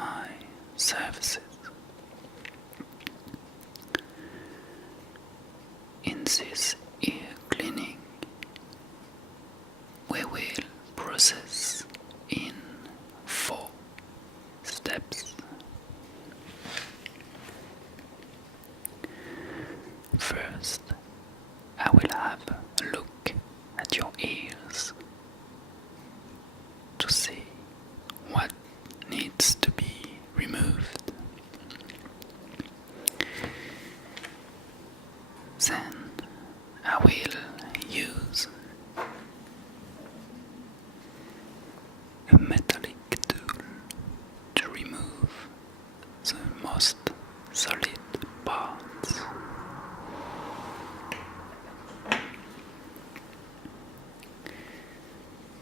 my services. In this ear cleaning, we will process in 4 steps. First, I will have a look at your ears to see what needs to be removed. Then I will use a metallic tool to remove the most solid parts.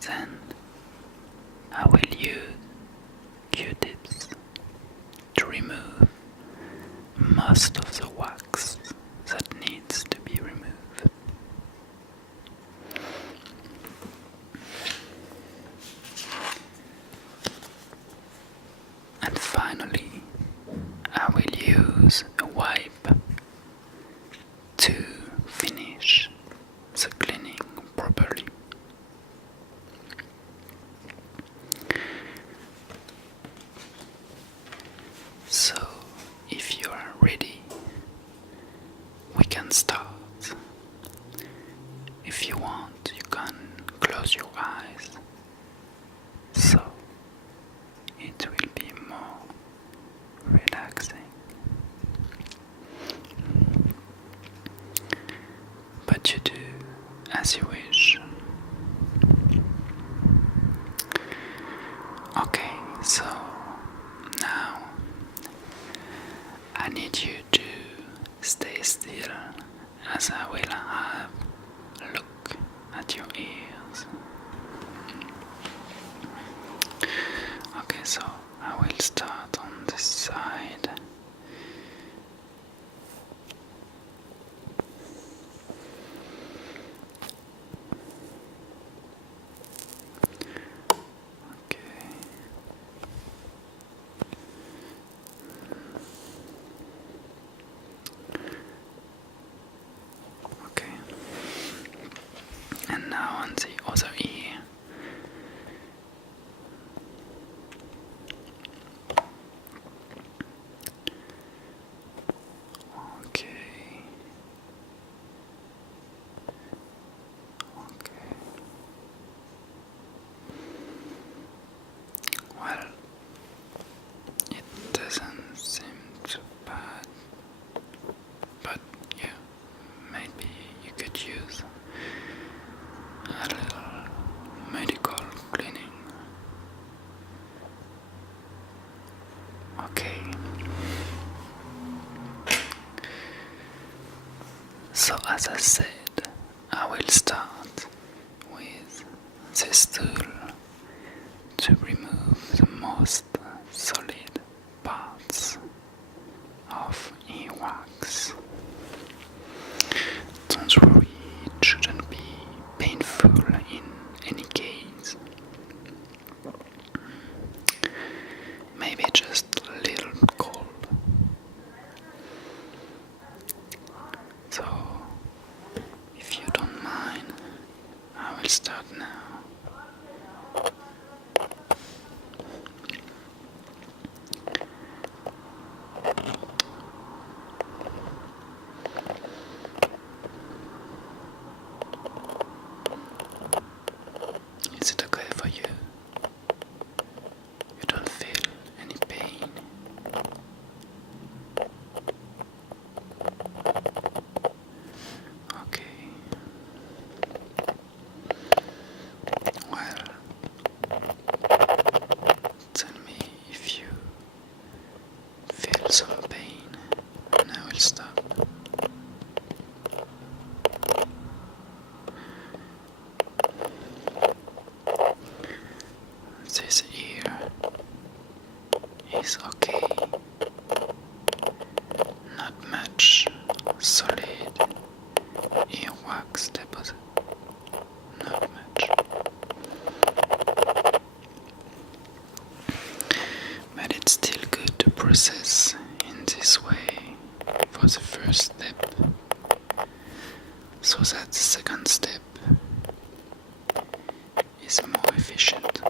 Then I will use Q-tips to remove most of the wax that needs to be removed. And finally, I will use a wipe to finish the cleaning properly. So, if you are ready, we can start. If you want, you can close your eyes, so it will be more relaxing. But you do as you wish. Okay, so now I need you to stay still as I will have a look at your ears. Okay, so I will start on this side. Okay. Okay. And now on the other ear. Okay. Okay. Well, it doesn't seem too bad, but yeah, maybe you could use a little medical cleaning. Okay. So as I said, I will start with this tool to remove the most solid parts of earwax. Don't worry, it shouldn't be painful in any case. Maybe just a little cold. So, if you don't mind, I will start now. Is it okay for you? You don't feel any pain? Okay. Well, tell me if you feel some pain, and I will stop. This ear is okay. Not much solid earwax deposit. Not much. But it it's still good to process in this way for the first step, so that the second step is more efficient.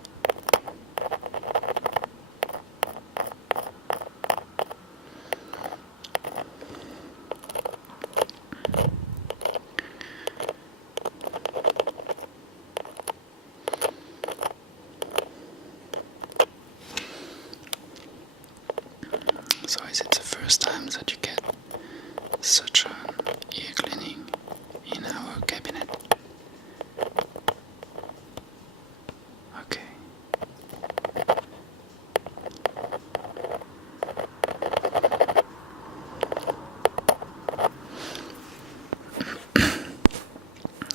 So is it the first time that you get such an ear cleaning in our cabinet? Okay.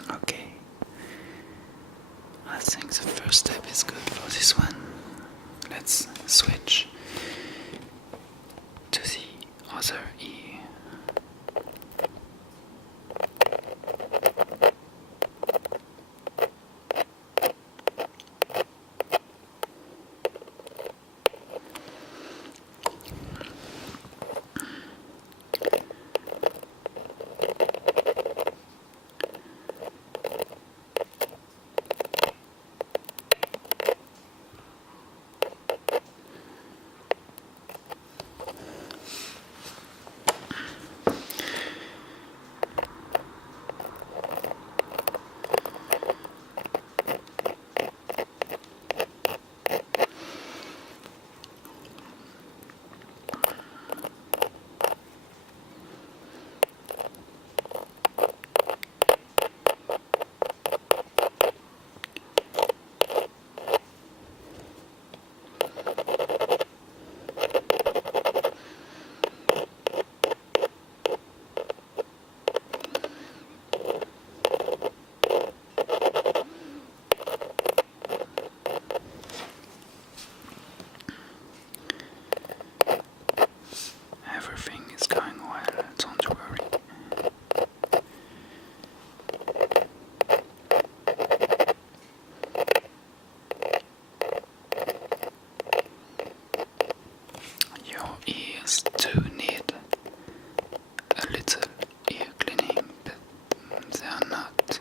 Okay. I think the first step is good for this one. Let's switch to the other ear. Everything is going well, don't worry. Your ears do need a little ear cleaning, but they are not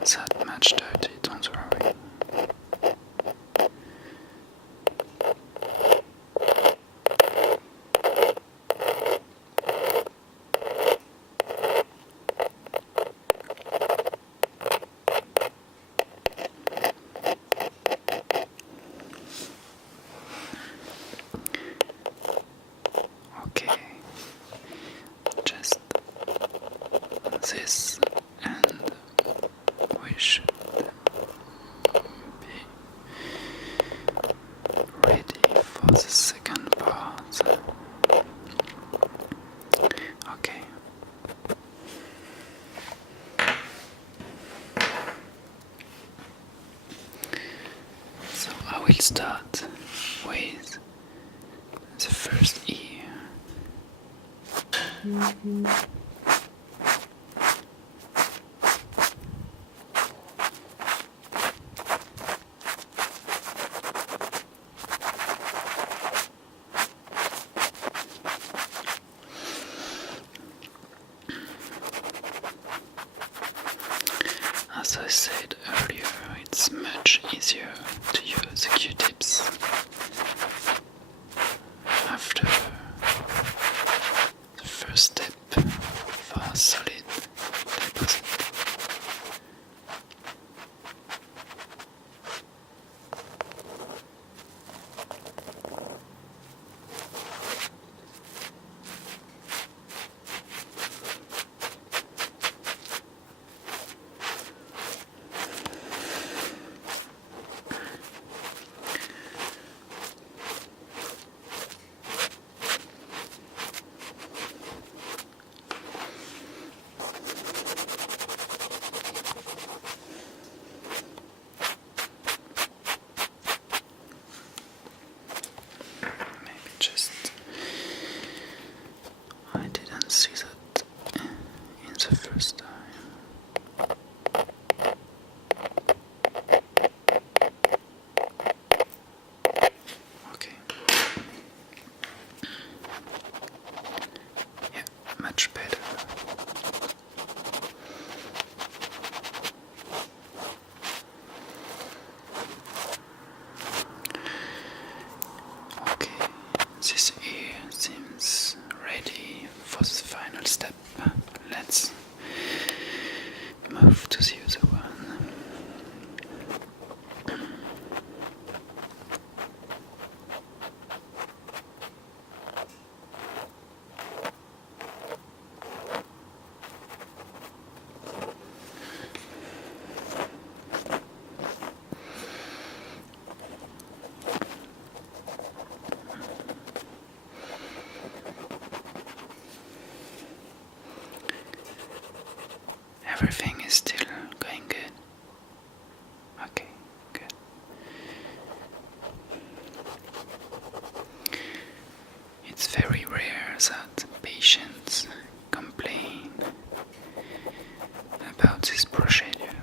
that much dirty, don't worry. Okay, just this, and we should be ready for the second part. Okay. So I will start with the first ear. As I said earlier, it's much easier to use the Q-tips after the first step This ear seems ready for the final step. Let's move to the other one. Everything is still going good. Okay, good. It's very rare that patients complain about this procedure.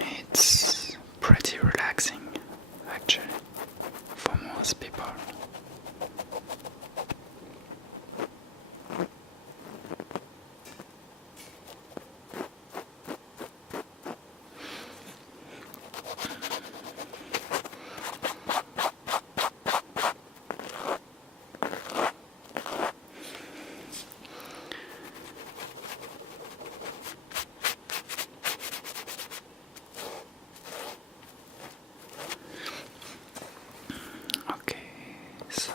It's pretty relaxing, actually, for most people. Okay, so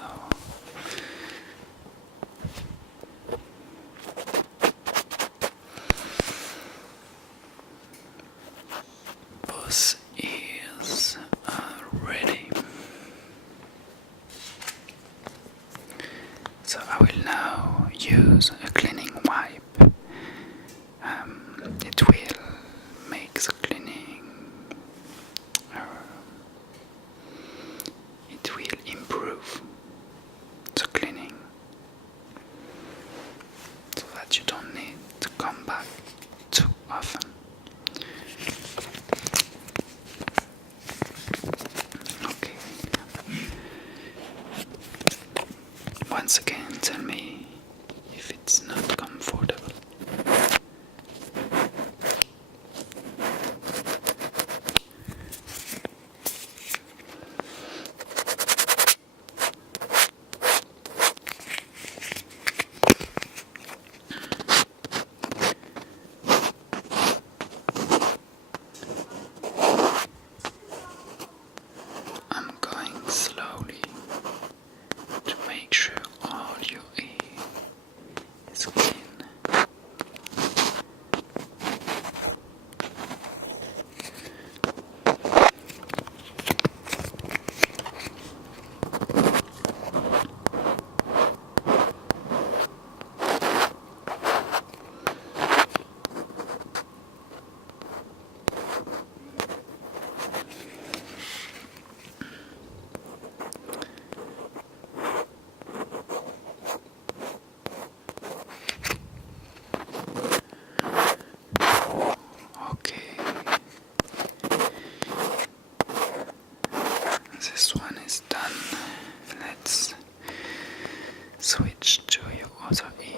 both ears are ready. So I will now use a cleaning wipe. It will make the cleaning, it will improve the cleaning so that you don't need to come back too often. Okay. Once again, tell me if it's not comfortable. I'm going slowly to make sure all your ear is clean. Okay, this one is done. Let's switch to your other ear.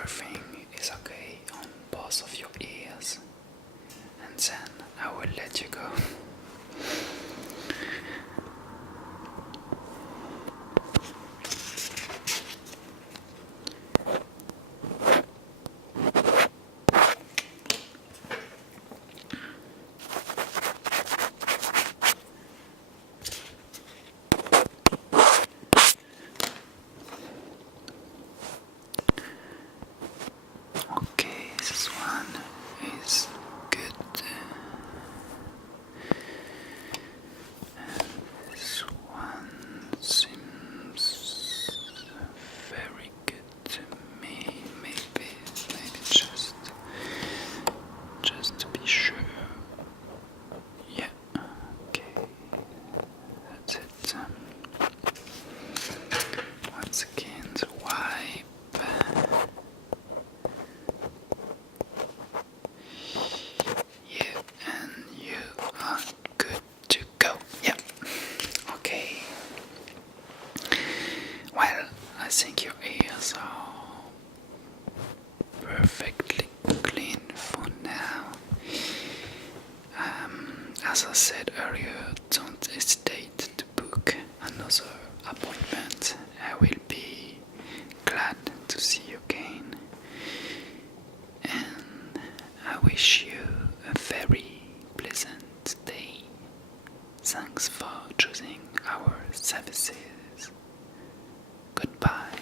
everything is okay on both of your ears, and then I will let you go. Okay, this one is good. And this one seems very good to me. Maybe just to be sure. Yeah. Okay. That's it. Once again, the wipe. Yeah, and you are good to go. Yeah. Okay. Well, I think your ears are perfectly clean for now. As I said earlier, don't hesitate to book another appointment. I will be glad to see you again. And I wish you a very pleasant day. Thanks for choosing our services. Goodbye.